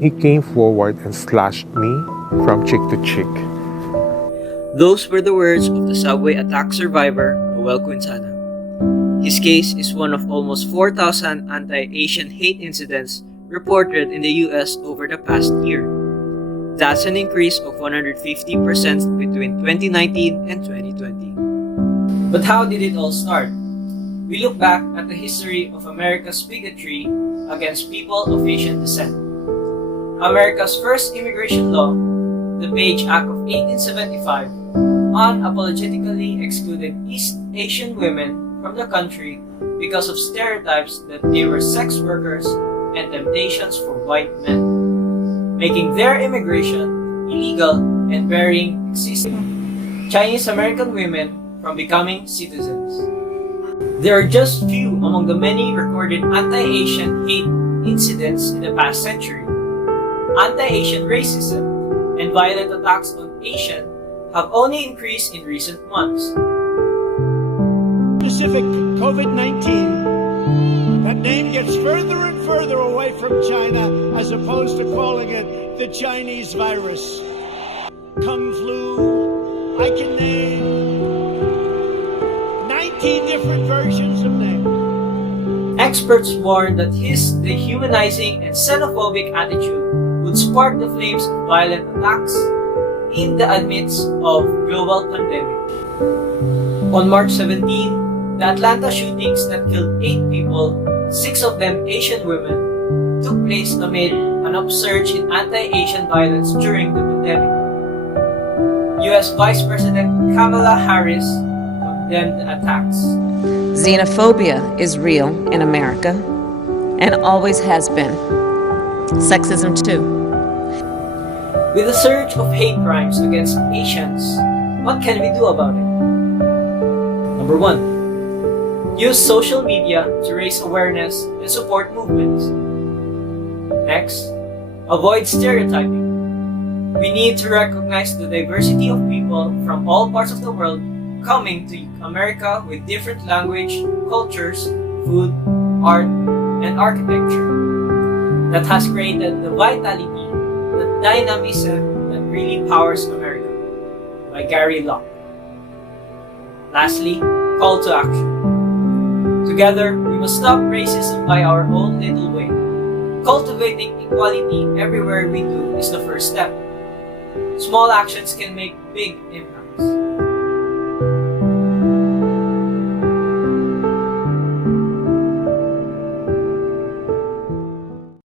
He came forward and slashed me from cheek to cheek. Those were the words of the subway attack survivor, Noel Quintana. His case is one of almost 4,000 anti-Asian hate incidents reported in the US over the past year. That's an increase of 150% between 2019 and 2020. But how did it all start? We look back at the history of America's bigotry against people of Asian descent. America's first immigration law, the Page Act of 1875, unapologetically excluded East Asian women from the country because of stereotypes that they were sex workers and temptations for white men, making their immigration illegal and barring existing Chinese American women from becoming citizens. There are just few among the many recorded anti-Asian hate incidents in the past century. Anti-Asian racism and violent attacks on Asian have only increased in recent months. Specific COVID-19, that name gets further and further away from China as opposed to calling it the Chinese virus. Kung flu, I can name 19 different versions of names. Experts warn that his dehumanizing and xenophobic attitude would spark the flames of violent attacks in the midst of global pandemic. On March 17, the Atlanta shootings that killed 8 people, 6 of them Asian women, took place amid an upsurge in anti-Asian violence during the pandemic. US Vice President Kamala Harris condemned the attacks. Xenophobia is real in America and always has been. Sexism too. With the surge of hate crimes against Asians, what can we do about it? Number 1. Use social media to raise awareness and support movements. Next, avoid stereotyping. We need to recognize the diversity of people from all parts of the world coming to America with different language, cultures, food, art, and architecture that has created the vitality, the dynamism that really powers America, by Gary Locke. Lastly, call to action. Together, we must stop racism by our own little way. Cultivating equality everywhere we do is the first step. Small actions can make big impacts.